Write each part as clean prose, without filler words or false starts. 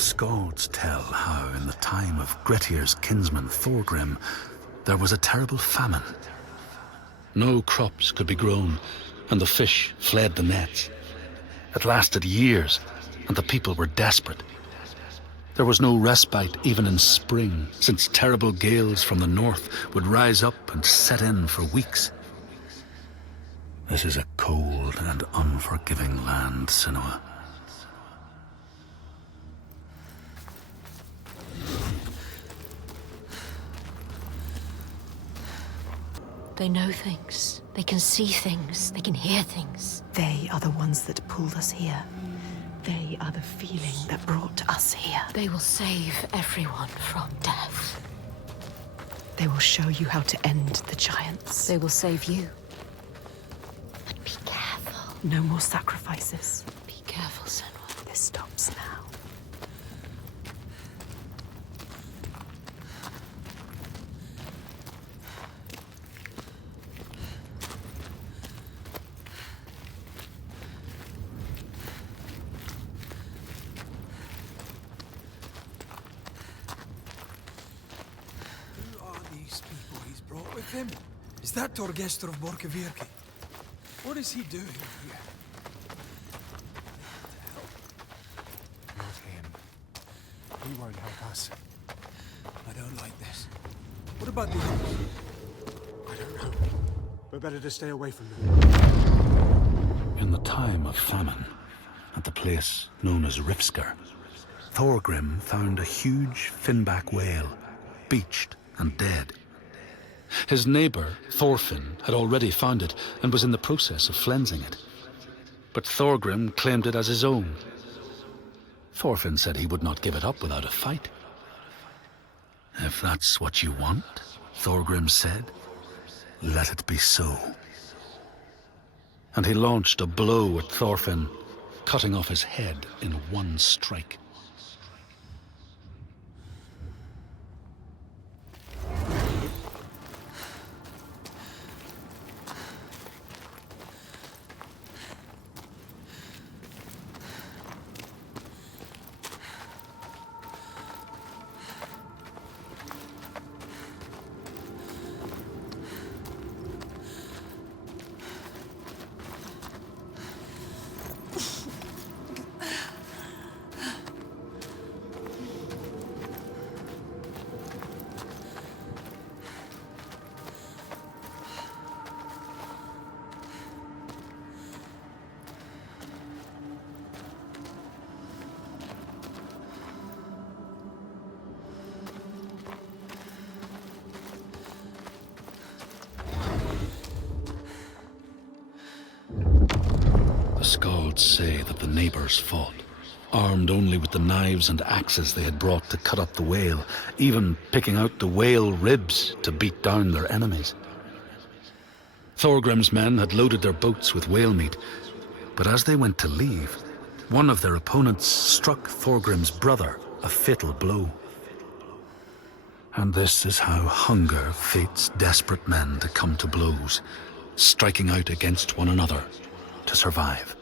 Skalds tell how, in the time of Grettir's kinsman Thorgrim, there was a terrible famine. No crops could be grown, and the fish fled the nets. It lasted years, and the people were desperate. There was no respite even in spring, since terrible gales from the north would rise up and set in for weeks. This is a cold and unforgiving land, Senua. They know things. They can see things. They can hear things. They are the ones that pulled us here. They are the feeling that brought us here. They will save everyone from death. They will show you how to end the giants. They will save you. But be careful. No more sacrifices. Be careful, Senua. This stops now. Him? Is that Torgestor of Borkevirke? What is he doing here? Not him. He won't help us. I don't like this. What about the others? I don't know. We're better to stay away from them. In the time of famine, at the place known as Rifsker, Thorgrim found a huge finback whale, beached and dead. His neighbor, Thorfinn, had already found it and was in the process of flensing it. But Thorgrim claimed it as his own. Thorfinn said he would not give it up without a fight. If that's what you want, Thorgrim said, let it be so. And he launched a blow at Thorfinn, cutting off his head in one strike. The Skalds say that the neighbors fought, armed only with the knives and axes they had brought to cut up the whale, even picking out the whale ribs to beat down their enemies. Thorgrim's men had loaded their boats with whale meat, but as they went to leave, one of their opponents struck Thorgrim's brother a fatal blow. And this is how hunger fates desperate men to come to blows, striking out against one another to survive.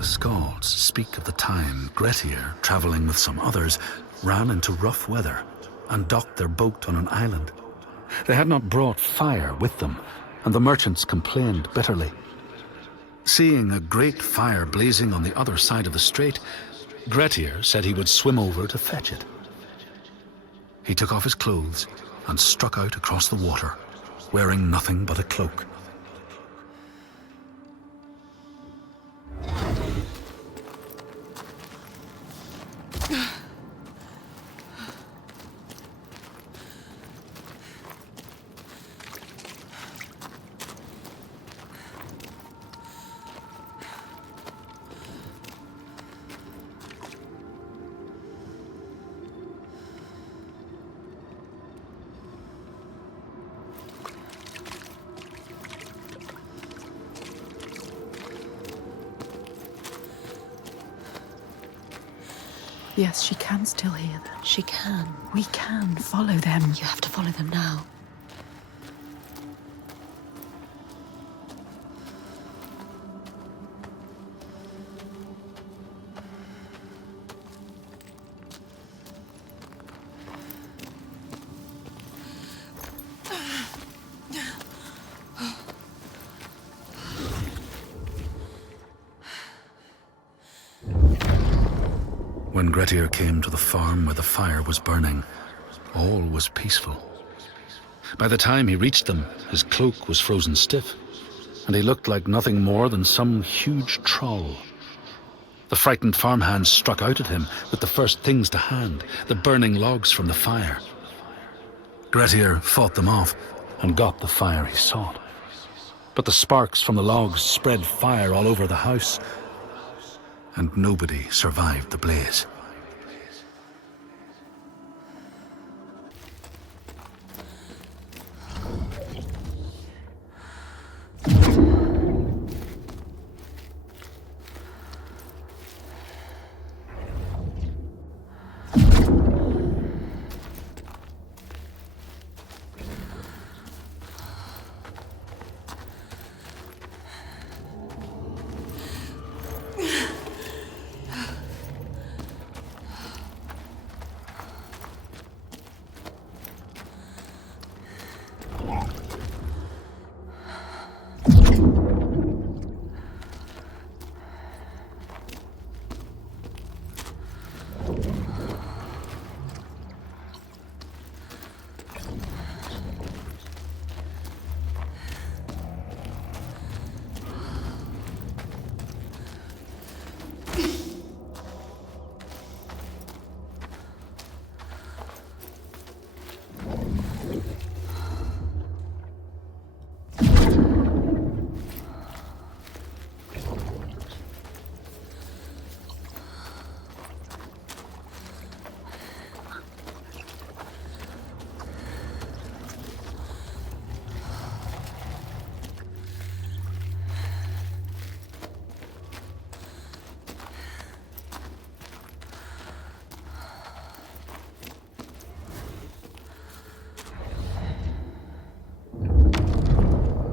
The Skalds speak of the time Grettir, traveling with some others, ran into rough weather and docked their boat on an island. They had not brought fire with them, and the merchants complained bitterly. Seeing a great fire blazing on the other side of the strait, Grettir said he would swim over to fetch it. He took off his clothes and struck out across the water, wearing nothing but a cloak. Yes, she can still hear them. She can. We can follow them. You have to follow them now. When Grettir came to the farm where the fire was burning, all was peaceful. By the time he reached them, his cloak was frozen stiff, and he looked like nothing more than some huge troll. The frightened farmhands struck out at him with the first things to hand, the burning logs from the fire. Grettir fought them off and got the fire he sought. But the sparks from the logs spread fire all over the house, and nobody survived the blaze.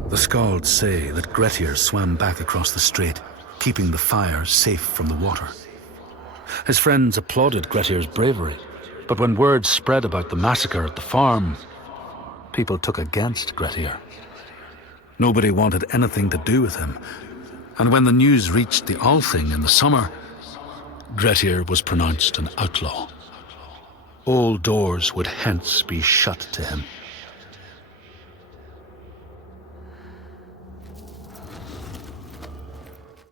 The Skalds say that Grettir swam back across the strait, keeping the fire safe from the water. His friends applauded Grettir's bravery, but when word spread about the massacre at the farm, people took against Grettir. Nobody wanted anything to do with him, and when the news reached the Althing in the summer, Grettir was pronounced an outlaw. All doors would hence be shut to him.